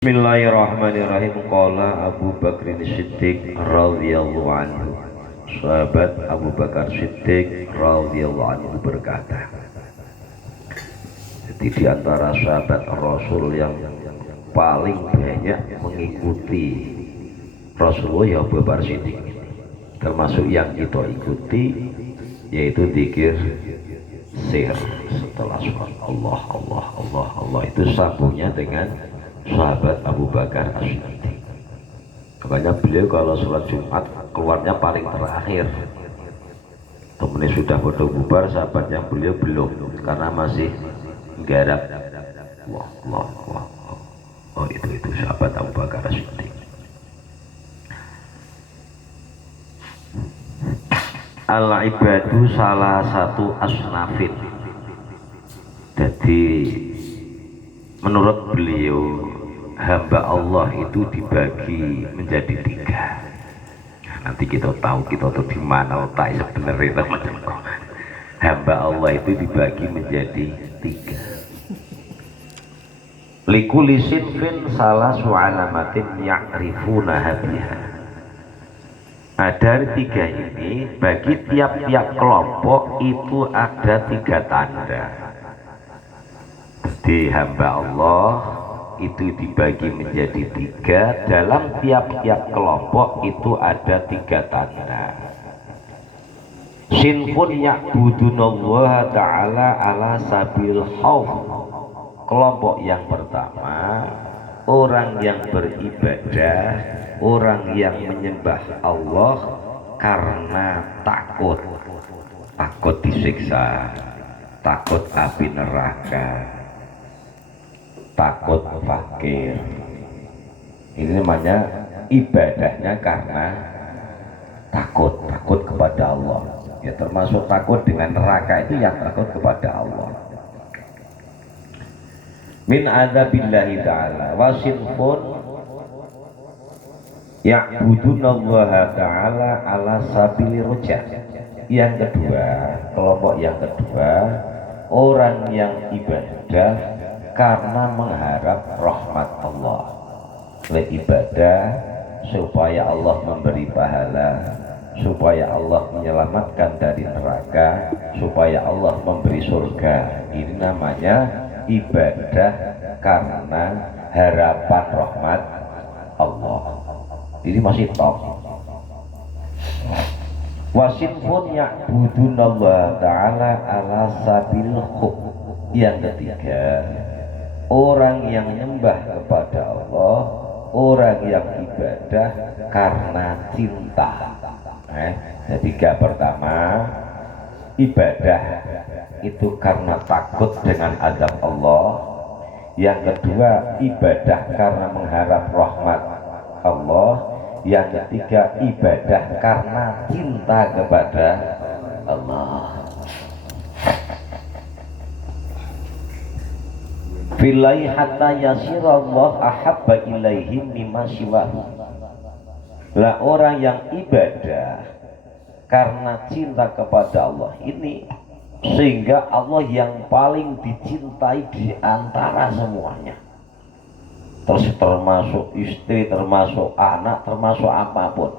Bismillahirrahmanirrahim. Qala Abu Bakrin Siddiq radhiyallahu anhu. Sahabat Abu Bakar Siddiq radhiyallahu anhu berkata, jadi di antara sahabat Rasul yang paling banyak mengikuti Rasulullah ya Abu Bakar Siddiq, termasuk yang kita ikuti yaitu zikir sir setelah sholat Allah itu sambungnya dengan sahabat Abu Bakar As-Siddiq. Makanya beliau kalau sholat Jumat keluarnya paling terakhir. Temennya sudah pada bubar, sahabatnya beliau belum, karena masih garap. Wah. Oh itu sahabat Abu Bakar As-Siddiq. Al-ibadu salah satu asnafin. Jadi menurut beliau hamba Allah itu dibagi menjadi tiga. Nanti kita tahu kita tuh di mana letak sebenarnya teman-teman. Hamba Allah itu dibagi menjadi tiga. Likuli sinfin salah su'alamatin ya'rifuna biha. Nah, dari tiga ini bagi tiap-tiap kelompok itu ada tiga tanda. Jadi hamba Allah itu dibagi menjadi tiga. Dalam tiap-tiap kelompok itu ada tiga tanda. Sinfun ya'budunallaha ta'ala ala sabil khawf. Kelompok yang pertama, orang yang beribadah, orang yang menyembah Allah karena takut disiksa, takut api neraka, takut fakir. Ini namanya ibadahnya karena takut kepada Allah. Ya termasuk takut dengan neraka itu yang takut kepada Allah. Min adzabillahi ta'ala wa sinfun ya'budunallaha ta'ala ala sabili roja. Yang kedua, kelompok yang kedua, orang yang ibadah karena mengharap rahmat Allah. Ibadah supaya Allah memberi pahala, supaya Allah menyelamatkan dari neraka, supaya Allah memberi surga. Ini namanya ibadah karena harapan rahmat Allah. Ini masih top. Wasinfun ya'budunallaha ta'ala ala sabil hub. Yang ketiga, orang yang menyembah kepada Allah, orang yang ibadah karena cinta. Ketiga pertama, ibadah itu karena takut dengan azab Allah. Yang kedua, ibadah karena mengharap rahmat Allah. Yang ketiga, ibadah karena cinta kepada Allah. Fillahi hatta yasirallah ahabba ilaihim mimma siwahu. Lah orang yang ibadah karena cinta kepada Allah ini, sehingga Allah yang paling dicintai di antara semuanya. Termasuk istri, termasuk anak, termasuk apapun.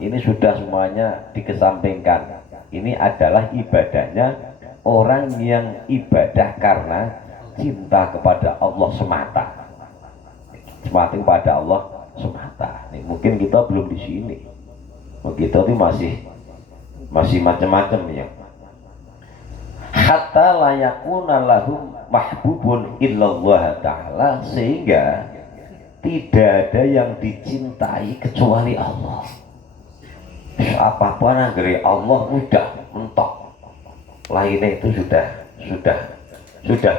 Ini sudah semuanya dikesampingkan. Ini adalah ibadahnya orang yang ibadah karena cinta kepada Allah semata. Semata kepada Allah semata. Nih, mungkin kita belum di sini. Kita itu masih macam-macam ya. Hatta layakuna lahum mahbubun illallah ta'ala, sehingga tidak ada yang dicintai kecuali Allah. Apapun yang dari Allah mudah mentok, lainnya itu sudah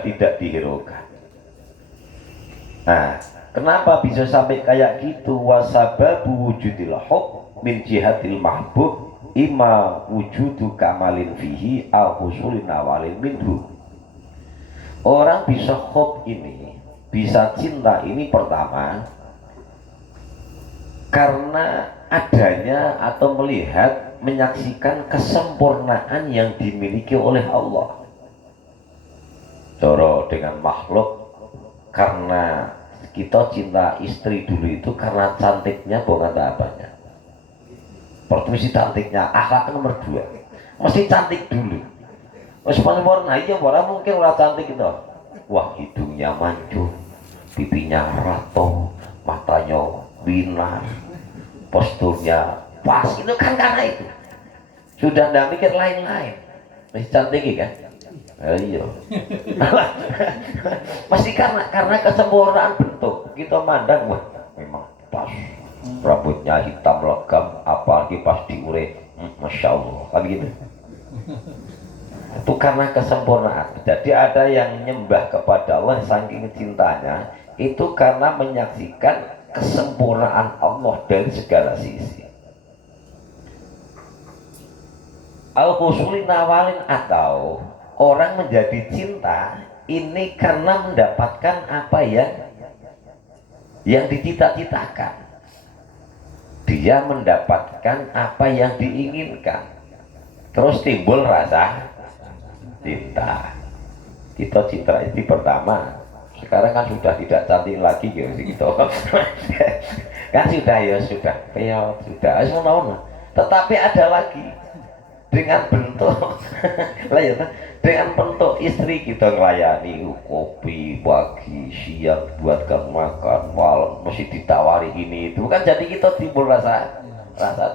tidak dihiraukan. Nah, kenapa bisa sampai kayak gitu? Wasababu wujudil hub min jihatil mahbub ima wujudu kamalin fihi al husulin awalin minhu. Orang bisa hub ini, bisa cinta ini pertama karena adanya atau melihat, menyaksikan kesempurnaan yang dimiliki oleh Allah. Coro dengan makhluk karena kita cinta istri dulu itu karena cantiknya bukan apanya. Pertama mesti cantiknya, akhlak nomor 2. Mesti cantik dulu. Wes warna iya orang mungkin ora cantik itu. Wah, hidungnya mancung, pipinya rato, matanya binar, posturnya pas. Itu kan karena itu. Sudah ndak mikir lain-lain. Mesti cantik kan? Iya. Masih karena kesempurnaan bentuk kita mandang wah memang pas rambutnya hitam legam apalagi pas diure masya Allah kan gitu itu karena kesempurnaan. Jadi ada yang nyembah kepada Allah saking cintanya itu karena menyaksikan kesempurnaan Allah dari segala sisi. Al-Husuli nawalin atau orang menjadi cinta ini karena mendapatkan apa yang dicita-citakan. Dia mendapatkan apa yang diinginkan. Terus timbul rasa cinta. Kita cinta itu pertama. Sekarang kan sudah tidak cantik lagi gitu. Kan sudah ya sudah peot sudah semua. Tetapi ada lagi dengan bentuk lah ya dengan bentuk istri kita melayani kopi pagi siang buatkan makan malam mesti ditawari ini itu kan jadi kita timbul rasa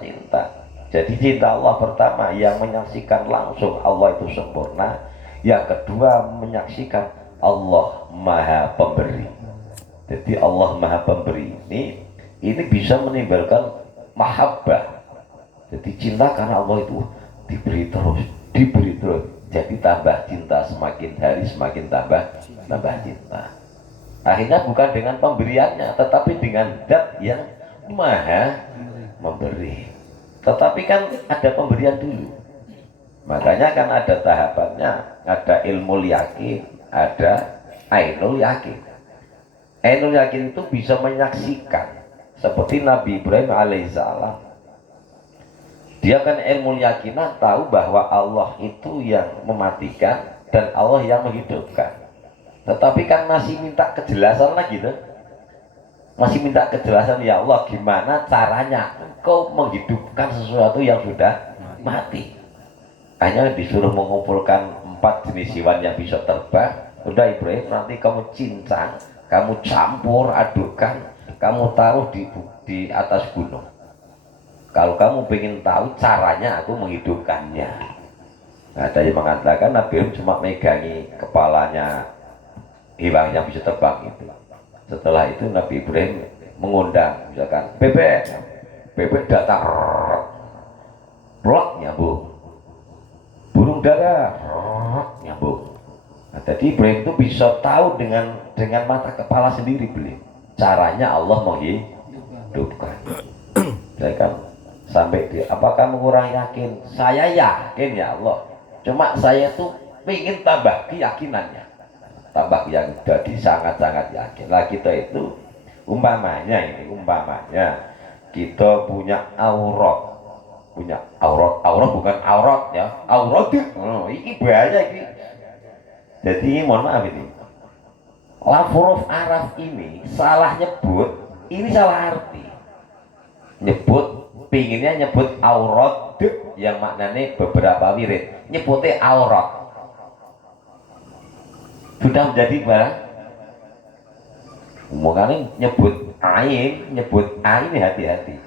cinta. Jadi cinta Allah pertama yang menyaksikan langsung Allah itu sempurna, yang kedua menyaksikan Allah Maha Pemberi. Jadi Allah Maha Pemberi ini bisa menimbulkan mahabbah. Jadi cinta karena Allah itu diberi terus jadi tambah cinta, semakin hari semakin tambah cinta. Akhirnya bukan dengan pemberiannya tetapi dengan zat yang maha memberi. Tetapi kan ada pemberian dulu, makanya kan ada tahapannya, ada ilmu yakin, ada ainul yakin. Ainul yakin itu bisa menyaksikan seperti Nabi Ibrahim alaihissalam. Dia kan ilmu yakinan tahu bahwa Allah itu yang mematikan dan Allah yang menghidupkan. Tetapi kan masih minta kejelasan lagi tuh. Masih minta kejelasan, ya Allah gimana caranya engkau menghidupkan sesuatu yang sudah mati. Hanya disuruh mengumpulkan 4 jenis hewan yang bisa terbang. Udah Ibrahim, nanti kamu cincang, kamu campur adukkan, kamu taruh di atas gunung. Kalau kamu ingin tahu caranya aku menghidupkannya. Ada yang mengatakan Nabi Ibrahim cuma megangi kepalanya hewan yang bisa terbang itu. Setelah itu Nabi Ibrahim mengundang misalkan bebek datang blok nyambung, burung dara nyambung. Nah, jadi Ibrahim itu bisa tahu dengan mata kepala sendiri beliau caranya Allah menghidupkan. Saya kan sampai di apakah kurang yakin? Saya yakin ya Allah, cuma saya tuh ingin tambah keyakinannya, tambah yang jadi sangat-sangat yakin. Lah kita itu umpamanya kita punya aurat bukan aurat ya, aurat ini bahaya ini. Jadi mohon maaf ini huruf Arab ini salah nyebut, ini salah arti. Pinginnya nyebut aurat yang maknanya beberapa wirid, nyebutnya aurat sudah menjadi barang omongannya nyebut ain ini hati-hati.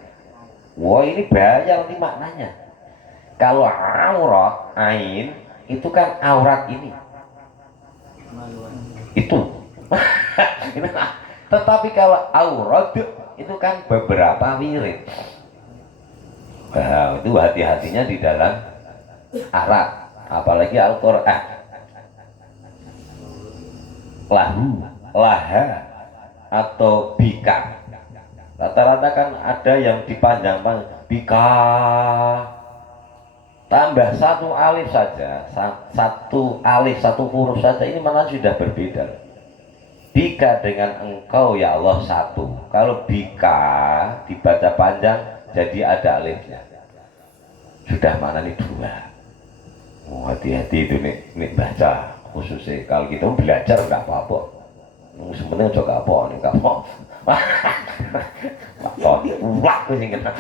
Wah ini bahaya nanti maknanya. Kalau aurat ain itu kan aurat ini itu tetapi kalau aurat itu kan beberapa wirid. Nah, itu hati-hatinya di dalam Arab, apalagi Al-Quran. Lahu, laha, atau bika. Rata-rata kan ada yang dipanjangkan bika, tambah satu alif saja, satu huruf saja, ini malah sudah berbeda. Bika dengan engkau ya Allah satu. Kalau bika dibaca panjang jadi ada alifnya, sudah mana nih 2. Hati-hati itu nih baca khususnya kalau kita belajar nggak apa-apa, sebenarnya juga kapok nih kapok. Kapok ulak tuh sing kena.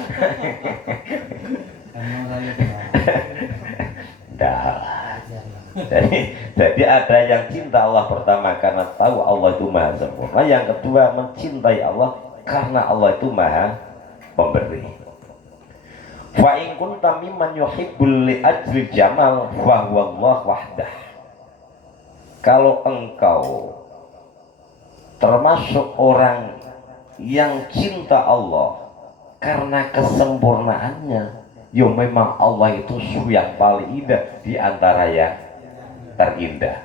Dah. Jadi ada yang cinta Allah pertama karena tahu Allah itu maha sempurna. Yang kedua mencintai Allah karena Allah itu maha pemberi. Fa in kunta mimman yuhibbul li ajli jamal fa huwa Allah wahdah. Kalau engkau termasuk orang yang cinta Allah karena kesempurnaannya, ya memang Allah itu yang paling indah di antara yang terindah,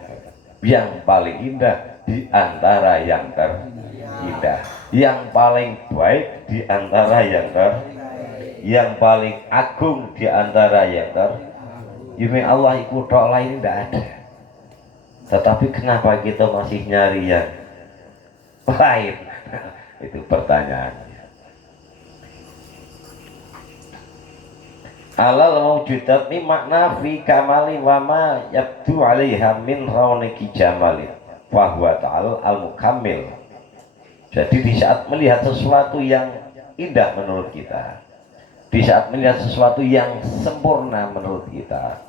yang paling indah di antara yang terindah, yang paling baik di antara yang paling agung di antara yang ini Allah ikut tok lain tidak ada. Tetapi kenapa kita masih nyari yang lain? Itu pertanyaannya. Alal mawjudat ni makna fi kamali wa ma yabdu alaiha min rauniki jamali wa huwa ta'ala al-mukammil. Jadi di saat melihat sesuatu yang indah menurut kita, di saat melihat sesuatu yang sempurna menurut kita,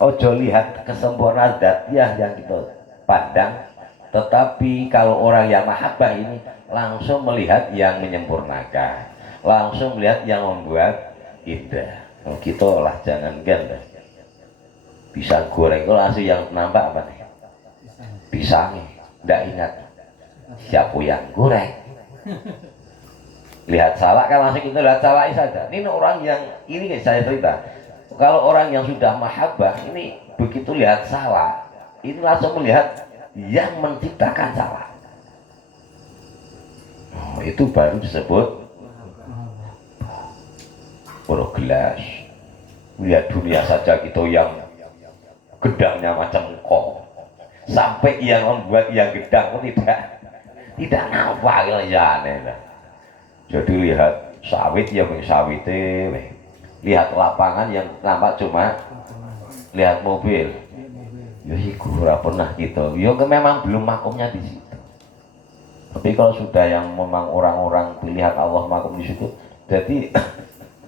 ojo lihat kesempurnaan zatiah yang kita pandang, tetapi kalau orang yang mahabbah ini langsung melihat yang menyempurnakan, langsung melihat yang membuat indah. Kita lah jangan ganda. Pisang goreng itu langsung yang nampak apa nih? Pisangnya, tidak ingat siapa yang goreng. Lihat salak kan langsung kita lihat salaknya saja. Ini orang yang ini saya cerita. Kalau orang yang sudah mahabbah ini begitu lihat salak, ini langsung melihat yang menciptakan salak. Oh, itu baru disebut poro gelas. Lihat dunia saja gitu yang gedangnya macam kok, sampai yang membuat yang gedang pun tidak nampak ya. Jadi lihat sawit ya sawite, lihat lapangan yang nampak cuma lihat mobil. Ya iku ora pernah gitu. Ya memang belum makumnya di situ. Tapi kalau sudah yang memang orang-orang pilihan Allah makum di situ, jadi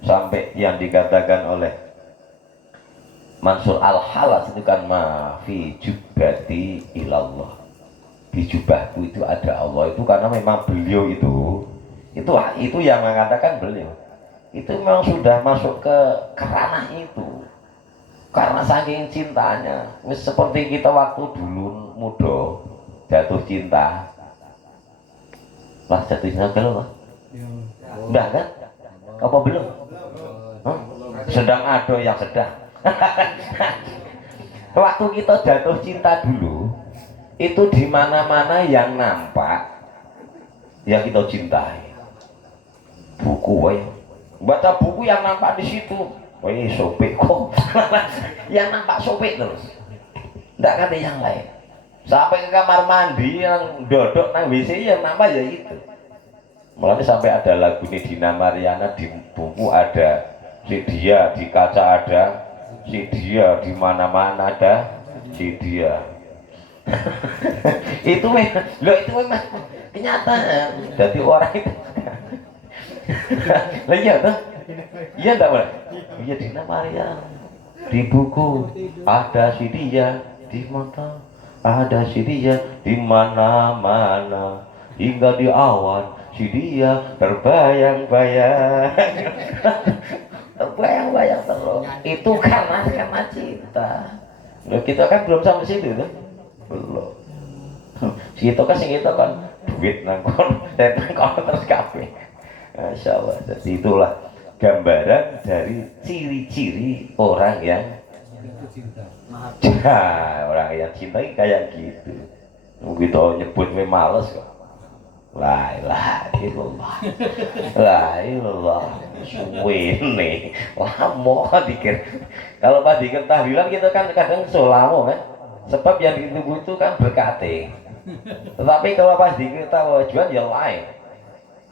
sampai yang dikatakan oleh Mansur Al-Halas itu kan ma fi jubati ilallah. Di jubahku itu ada Allah, itu karena memang beliau itu yang mengatakan beliau. Itu memang sudah masuk ke ranah itu. Karena saking cintanya, seperti kita waktu dulu muda jatuh cinta. Lah jatuh cinta belum lah? Udah kan? Apa belum? Huh? Sedang ada yang sedang. Waktu kita jatuh cinta dulu, itu di mana-mana yang nampak yang kita cintai. Buku, baca buku yang nampak di situ. Sobek kok. Yang nampak sobek terus. Tidak ada yang lain. Sampai ke kamar mandi yang dodok nang WC yang nampak ya itu. Mulanya sampai ada lagu ini Dina Mariana, di buku ada, si dia di kaca ada, si dia di mana-mana ada, si dia. Itu memang kenyataan. Jadi orang itu. Lah iya tuh. Iya enggak boleh. Iya Dina Mariana. Di buku ada si dia, di mata ada si dia, di mana-mana hingga di awan si dia terbayang-bayang. Terbayang-bayang terus. Itu karena cinta. Loh, kita kan belum sampai situ tuh. Belum. Kita kan duit nangkon dan nangkon terus kabeh. Masya Allah. Jadi itulah gambaran dari ciri-ciri orang yang cinta. Orang yang cinta kayak gitu. Kita nyebut males kok. La ilaha illallah. La ilallah. Suwene. Lama dikir. Kalau pas dikir tahlilan kita kan kadang selama kan. Sebab yang ditunggu itu kan berkate. Tetapi kalau pas dikir tawajuan ya lain.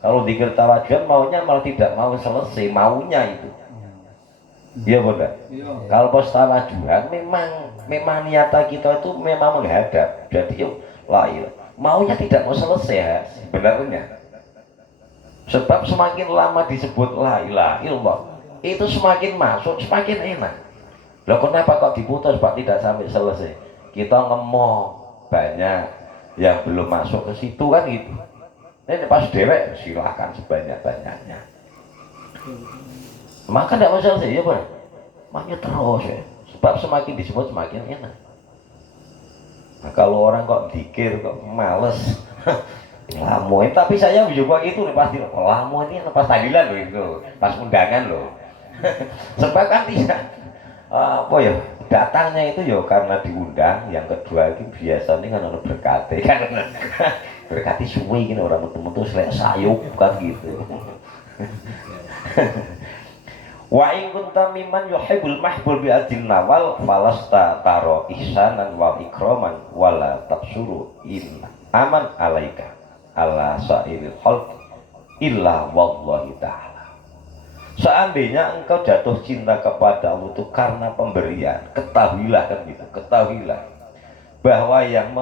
Kalau dikir tawajuan maunya malah tidak mau selesai, maunya itu. Iya benar. Kalau pas tawajuan memang niatan kita itu memang menghadap. Jadi yuk lahir. maunya tidak mau selesai ya, sebenarnya. Sebab semakin lama disebut la ilaha illallah, itu semakin masuk, semakin enak. Loh kenapa kok diputus Pak tidak sampai selesai? Kita ngemong banyak yang belum masuk ke situ kan gitu. Ini pas dewek silakan sebanyak-banyaknya. Maka tidak mau selesai ya Pak. Makanya terus ya. Sebab semakin disebut semakin enak. Nah, kalau orang kok dikir kok males lamuin, tapi saya juga gitu nih pasti lamuin ini pas tahlilan loh itu, pas undangan loh. Sebab kan tidak apa ya, datangnya itu ya karena diundang. Yang kedua itu biasanya kan orang berkati kan berkati suwe gini orang metu-metu selek sayup kan gitu. Wa in kunta mimman yuhibbul mahbul bi adil nawal falasta taro ihsanan wal ikraman wala tabsuru in aman alaika ala sa'iril khalq illa wallahi ta'ala. Seandainya engkau jatuh cinta kepada Allah itu karena pemberian, ketahuilah kan gitu, ketahuilah bahwa yang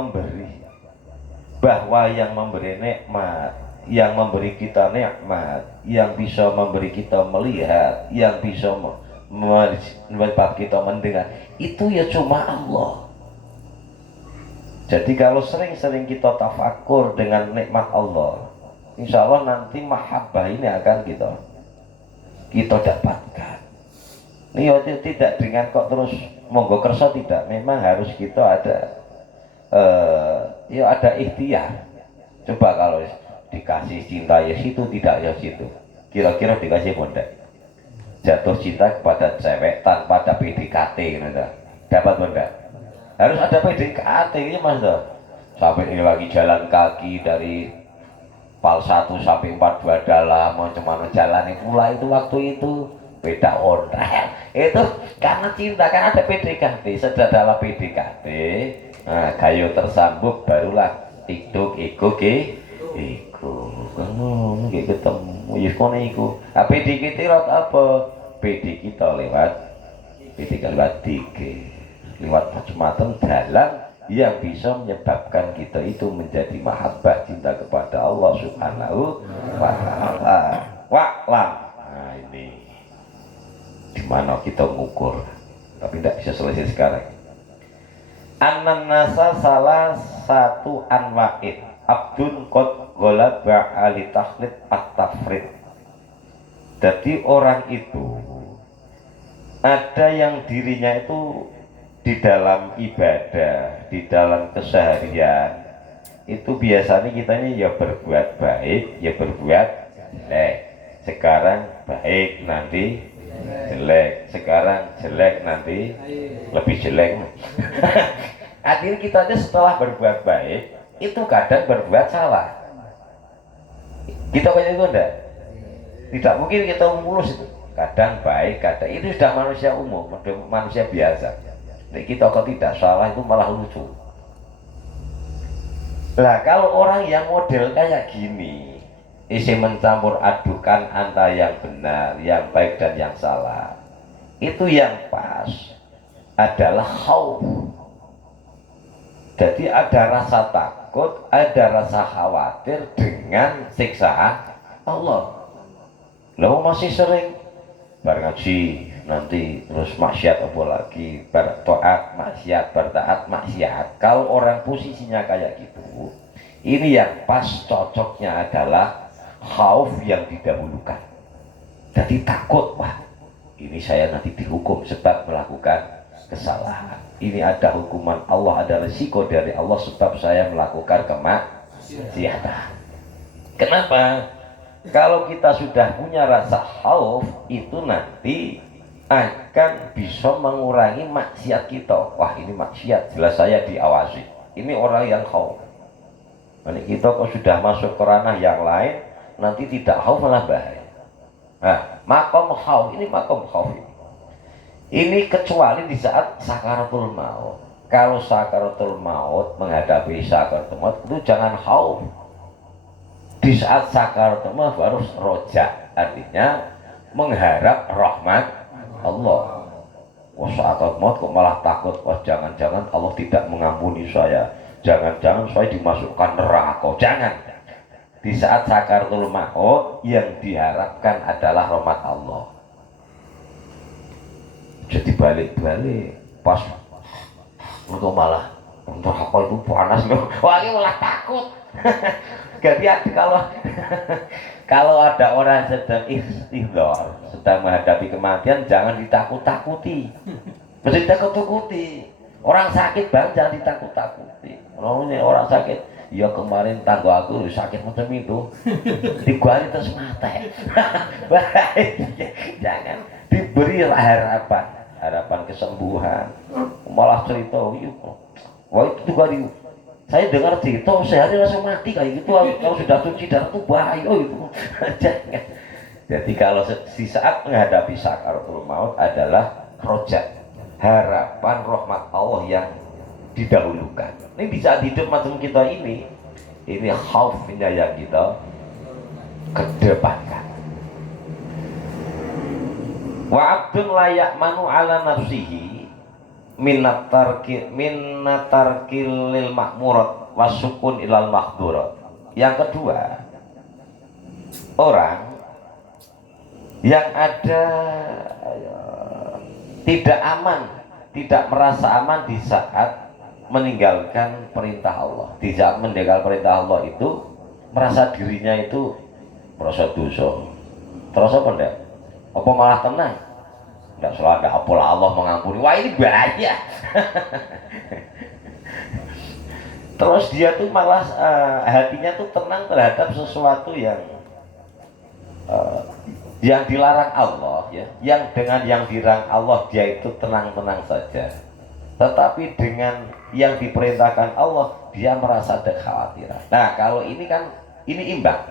memberi nikmat, yang memberi kita nikmat, yang bisa memberi kita melihat, yang bisa membuat kita mendengar, itu ya cuma Allah. Jadi kalau sering-sering kita tafakur dengan nikmat Allah, insya Allah nanti mahabbah ini akan kita dapatkan. Ini tidak dengan kok terus monggo kersa, tidak. Memang harus kita ada ada ikhtiar. Coba kalau dikasih cinta ya situ, tidak ya situ, kira-kira dikasih benda jatuh cinta kepada cewek tanpa ada PDKT gitu. Dapat benda, harus ada PDKT ini mas tuh. Sampai ini lagi jalan kaki dari Pal 1 sampai 42 dalam macam mana jalan pula itu waktu itu beda ondel itu karena cinta, kan ada PDKT. Sudah dalam PDKT nah kayu tersambung barulah ikut nggih ketemu ya kono iku. PD kita lewat apa? PD kita lewat lewat macam-macam jalan yang bisa menyebabkan kita itu menjadi mahabbah cinta kepada Allah Subhanahu wa taala. Wa'lam. Nah ini dimana kita mengukur, tapi tidak bisa selesai sekarang. Anan nasa salah satu anwa'id abdun qad ghalaba ali takhlid at-tafrid. Jadi orang itu ada yang dirinya itu di dalam ibadah, di dalam keseharian itu biasanya kitanya ya berbuat baik, ya berbuat jelek. Sekarang baik, nanti jelek. Sekarang jelek, nanti lebih jelek. Artinya kita aja setelah berbuat baik itu kadang berbuat salah. Kita kayak itu enggak? Tidak mungkin kita mulus itu. Kadang baik, kadang itu sudah manusia umum, manusia biasa. Nah, kita kok tidak salah itu malah lucu. Lah kalau orang yang model kayak gini, isi mencampur adukan antara yang benar, yang baik dan yang salah, itu yang pas adalah khauf. Jadi ada rasa takut, ada rasa khawatir dengan siksaan Allah. Lalu masih sering ngaji nanti terus maksiat apa lagi, bertaat maksiat, bertaat maksiat. Kalau orang posisinya kayak gitu, ini yang pas cocoknya adalah khauf yang didahulukan. Jadi takut, wah ini saya nanti dihukum sebab melakukan kesalahan. Ini ada hukuman Allah, ada resiko dari Allah sebab saya melakukan kemaksiatan. Kenapa? Kalau kita sudah punya rasa khauf, itu nanti akan bisa mengurangi maksiat kita. Wah ini maksiat, jelas saya diawasi. Ini orang yang khauf. Nanti kita kalau sudah masuk ke ranah yang lain, nanti tidak khauf malah bahaya. Nah, makom khauf ini makom khauf ini kecuali di saat sakaratul maut. Kalau sakaratul maut, menghadapi sakaratul maut itu jangan khauf. Di saat sakaratul maut harus roja, artinya mengharap rahmat Allah. Wah sakaratul maut kok malah takut, wah jangan-jangan Allah tidak mengampuni saya, jangan-jangan saya dimasukkan neraka. Jangan. Di saat sakaratul maut yang diharapkan adalah rahmat Allah. Jadi balik-balik pas untuk malah untuk apa itu panas loh. Wah, ini malah takut. Hati-hati kalau ada orang sedang istihdzar, sedang menghadapi kematian, jangan ditakut-takuti. Mesti ditakut-takuti. Orang sakit bang jangan ditakut-takuti. Orang sakit, ya kemarin tangga aku sakit macam itu, diguari terus mati. Jangan, diberi harapan kesembuhan. Malah cerita, wah itu juga saya dengar cerita sehari langsung mati kayak gitu. Kalau sudah cuci darah itu bahaya itu. Jangan. Jadi kalau di saat menghadapi sakaratul maut adalah rojak, harapan rahmat Allah yang didahulukan. Ini di saat hidup macam kita ini khaufnya yang kita kedepankan. Wa abdun layak manu ala nafsihi minatarkil lil makmurat wasukun ilal makdurat. Yang kedua, orang yang ada tidak aman, tidak merasa aman di saat meninggalkan perintah Allah. Di saat meninggalkan perintah Allah itu merasa dirinya itu merasa dosa. Terus apa enggak? Apa malah tenang? Enggak, selalu ada apalah Allah mengampuni. Wah, ini bahaya. Terus dia tuh malah hatinya tuh tenang terhadap sesuatu yang dilarang Allah, ya. Yang dengan yang dilarang Allah dia itu tenang-tenang saja. Tetapi dengan yang diperintahkan Allah dia merasa ada kekhawatiran. Nah, kalau ini kan ini imbang.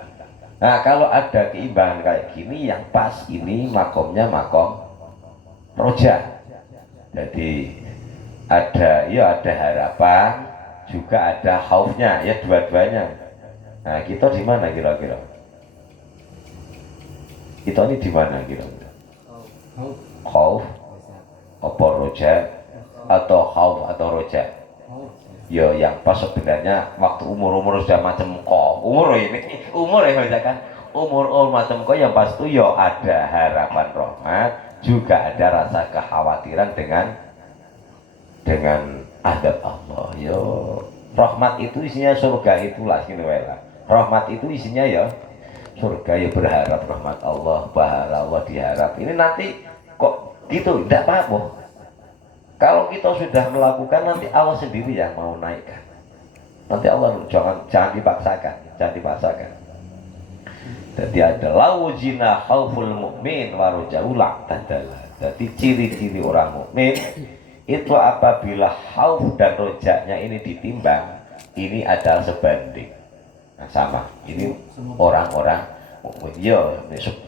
Nah, kalau ada keimbangan kayak gini yang pas, ini makomnya makom roja. Jadi ada harapan, juga ada khaufnya, ya dua-duanya. Nah, kita di mana kira-kira? Kita ini di mana kira-kira? Khauf apa roja? Atau khauf atau roja? Ya yang pas sebenarnya waktu umur sudah macam kok umur ya misalkan umur macam kok yang pas itu ya ada harapan rahmat, juga ada rasa kekhawatiran dengan adab Allah. Yo rahmat itu isinya surga, itulah gini lah. Rahmat itu isinya ya surga, ya berharap rahmat Allah, pahala Allah diharap. Ini nanti kok gitu, tidak apa-apa. Kalau kita sudah melakukan, nanti Allah sendiri yang mau naikkan. Nanti Allah jangan dipaksakan. Jadi ada lawujina khauful mu'min warujaulah tadalah. Jadi ciri-ciri orang mukmin itu apabila khauf dan rojaknya ini ditimbang, ini adalah sebanding. Nah, sama. Ini orang-orang mukmin. Ya,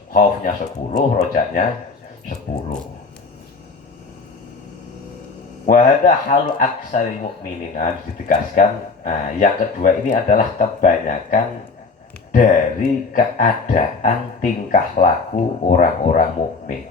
khaufnya 10, rojaknya 10. Wahada halu aksari mukminin, harus ditegaskan. Nah, yang kedua ini adalah kebanyakan dari keadaan tingkah laku orang-orang mukmin.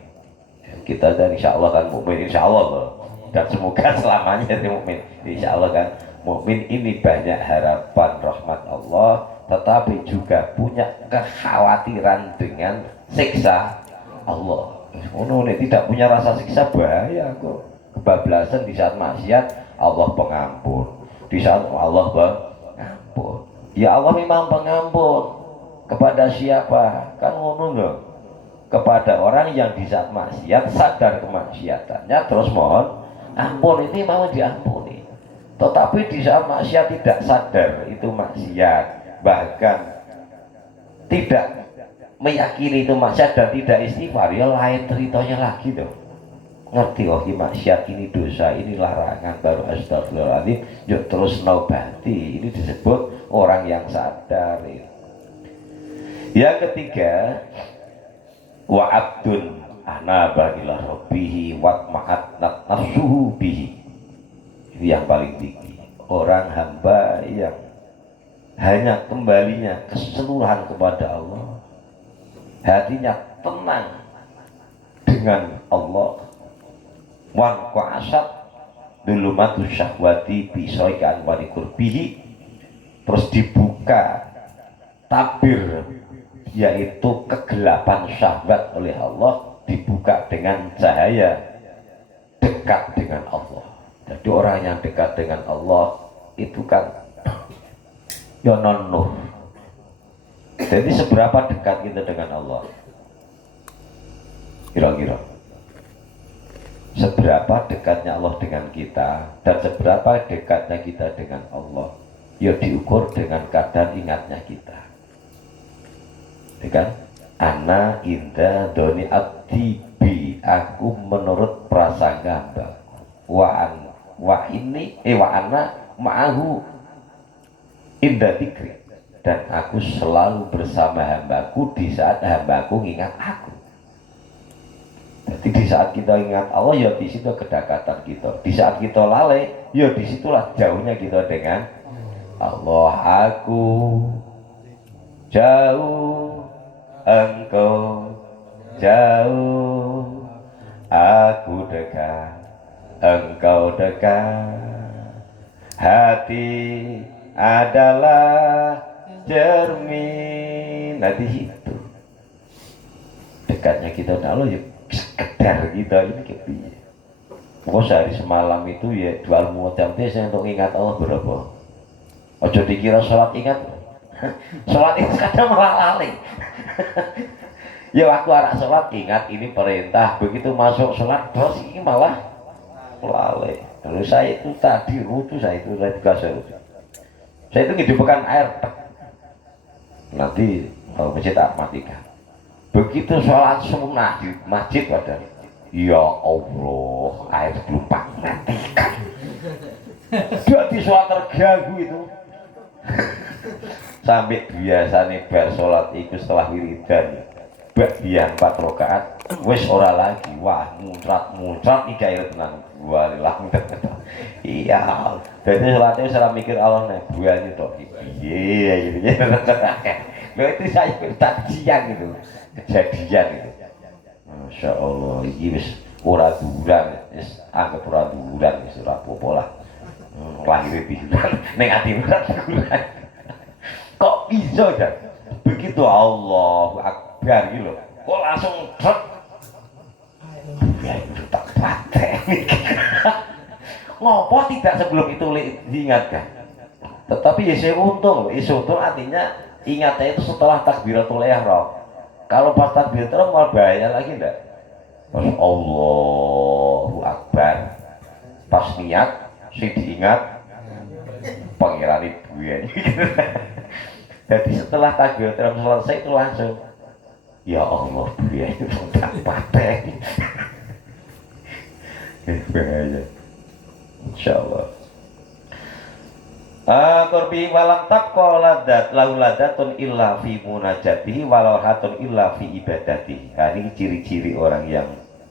Kita kan insya Allah kan mukmin, insya Allah loh. Dan semoga selamanya jadi mukmin. Insya Allah kan mukmin ini banyak harapan rahmat Allah, tetapi juga punya kekhawatiran dengan siksa Allah. Tidak punya rasa siksa bahaya kok. Kebablasan di saat maksiat, Allah pengampun. Di saat Allah pengampun, ya Allah memang pengampun. Kepada siapa? Kan ngono loh. Kepada orang yang di saat maksiat sadar kemaksiatannya terus mohon ampun, ini mau diampuni. Tetapi di saat maksiat tidak sadar itu maksiat, bahkan tidak meyakini itu maksiat dan tidak istighfar, ya lain ceritanya lagi tuh. Ngerti ini maksiat, ini dosa, ini larangan, baru astagfirullahaladzim, yuk terus naubati. Ini disebut orang yang sadar. Yang ketiga, wa abdun anaba ila rabbihi watma'at nafsuhu bihi. Ini yang paling tinggi. Orang hamba yang hanya kembalinya keseluruhan kepada Allah, hatinya tenang dengan Allah, wan kuasat dulumatus syahwati bisoikan wali kurbihi, terus dibuka tabir yaitu kegelapan syahwat oleh Allah, dibuka dengan cahaya dekat dengan Allah. Jadi orang yang dekat dengan Allah itu kan yonon nur. Jadi seberapa dekat kita dengan Allah? Kira-kira seberapa dekatnya Allah dengan kita dan seberapa dekatnya kita dengan Allah, ya diukur dengan kadar ingatnya kita. Kan? Ana inda doni abdi bi, aku menurut prasangka hambaku. Wa ana ma'ahu inda dzikri, dan aku selalu bersama hambaku di saat hambaku ingat aku. Jadi di saat kita ingat Allah, ya di situ kedekatan kita. Di saat kita lalai, ya disitulah jauhnya kita dengan Allah. Aku jauh, engkau jauh, aku dekat, engkau dekat. Hati adalah cermin. Nah di situ dekatnya kita dengan Allah, ya sekedar kita ini kepiye. Pokok sehari semalam itu ya 24 jam saya untuk ingat Allah berapa. Ojo dikira sholat ingat. Sholat itu kadang malah lali. Ya aku arah sholat ingat ini perintah, begitu masuk sholat terus ini malah lali. Lalu saya itu tadi lucu, saya itu juga saya itu ngidupkan air. Nanti kalau masjid tak matikan. Begitu sholat sunnah di masjid padahal, ya Allah, air gelombang matikan. Jadi sholat terganggu itu. Sampai biasa nih bar sholat itu setelah wiridan, bagian 4 rakaat, wes ora lagi, wah muncrat iki air tenan gua lilang. Iya, jadi sholatnya saya mikir Allah nih, buahnya toh, iya gitu ya. Lo itu saya kejadian gitu. Kejadian itu, Masya Allah, ini wis ora duran, wis anggap ora duran, wis ora apa-apa lah. Lahir di duran, ning ati ora duran. Kok bisa kan? Begitu Allahu Akbar gitu loh. Kok langsung truk. Ya itu tak paten. Ngopo tidak sebelum itu diingatkan? Tetapi ya saya untung loh, untung artinya ingatnya itu setelah takbiratul ihram. Kalau pas takbiratul ihram malah bahaya lagi enggak? Pas Allahu Akbar, pas niat sih diingat pangeran ibu ya. Jadi setelah takbiratul ihram selesai itu langsung, ya Allah bu ya itu tak paten. Bahaya. Insyaallah. Korbi walam tabqa ladat lauladatun illa fi munajatihi walau hatun illa fi ibadatihi. Nah, ini ciri-ciri orang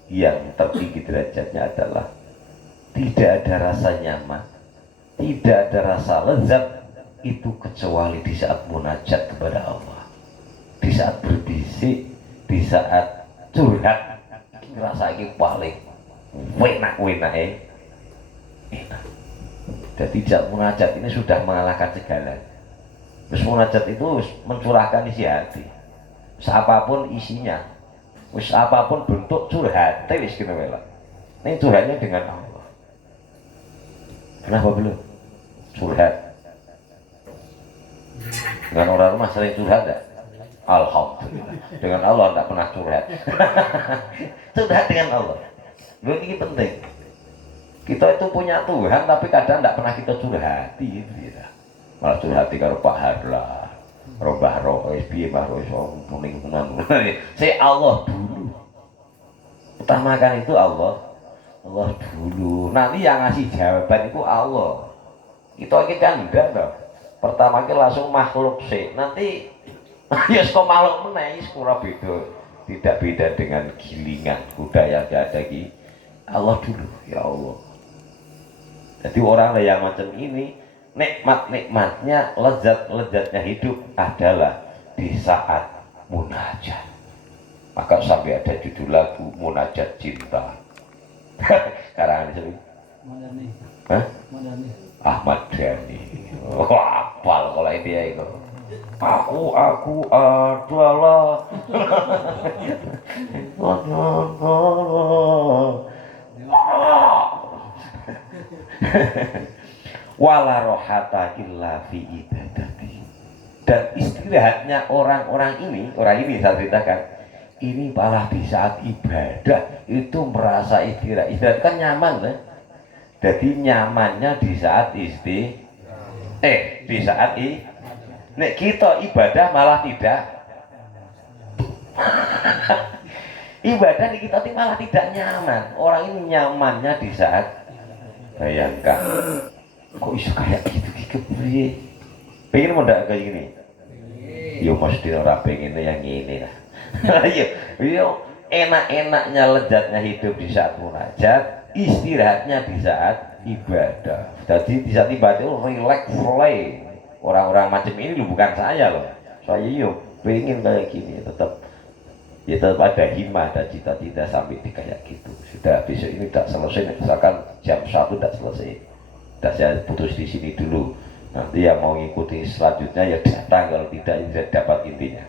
yang tertinggi derajatnya adalah tidak ada rasa nyaman, tidak ada rasa lezat itu kecuali di saat munajat kepada Allah, di saat berbisik, di saat curhat. Rasa ini paling enak. Jadi tidak munajat ini sudah mengalahkan segala. Terus munajat itu mencurahkan isi hati, apapun isinya, apapun bentuk curhat, wis kena wela. Ini curhatnya dengan Allah. Kenapa belum curhat? Dengan orang rumah sering curhat enggak? Alhamdulillah. Dengan Allah enggak pernah curhat. Curhat dengan Allah. Ini penting. Kita itu punya Tuhan tapi kadang tidak pernah kita curhati gitu. Malah curhati karo Pak Harla, Mbah Rois, piye Mbah Rois kuning kunan. Saya Allah dulu. Utamakan itu Allah dulu. Nanti yang ngasih jawaban itu Allah. Kita ini kan enggak toh. Pertama kita langsung makhluk sih. Nanti ya kok makhluk menangis kurang beda. Tidak beda dengan gilingan kuda yang ada di Allah dulu, ya Allah. Jadi orang yang macam ini, nikmat-nikmatnya, lezat-lezatnya hidup adalah di saat munajat. Maka sampai ada judul lagu Munajat Cinta. Karangan itu Hah? Ahmad Dhani. Wah, apal kalau dia itu. Aku adalah wala rohata illa fi ibadati. Dan istirahatnya orang ini saya ceritakan, ini malah di saat ibadah itu merasa istirahat. Istirahat kan nyaman lah. Jadi nyamannya di saat di saat nek kita ibadah malah tidak ibadah nih kita malah tidak nyaman. Orang ini nyamannya di saat bayangkan kok bisa kayak gitu piye. Pengen mau ndak kayak gini? Yo mesti ora pengen yang ini lah. Yo enak-enaknya lezatnya hidup di saat munajat, istirahatnya di saat ibadah. Jadi di saat ibadah itu relax play. Orang-orang macam ini loh, bukan saya loh. Saya yo pengen kayak gini, tetap ada himmah, ada cita-cita sampai di kayak gitu. Sudah besok ini tidak selesai, misalkan jam 1 tidak selesai. Sudah saya putus di sini dulu. Nanti yang mau ngikuti selanjutnya ya datang, kalau tidak ya dapat intinya.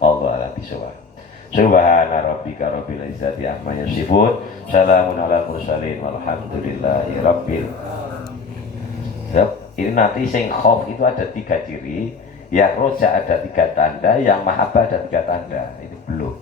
Allah a'lam bishawab. Subhana rabbika rabbil izzati amma yasifun, salamun alal mursalin walhamdulillahi rabbil. Ini nanti sing khauf itu ada 3 ciri, yang roja ada 3 tanda, yang mahabbah ada 3 tanda. Ini belum.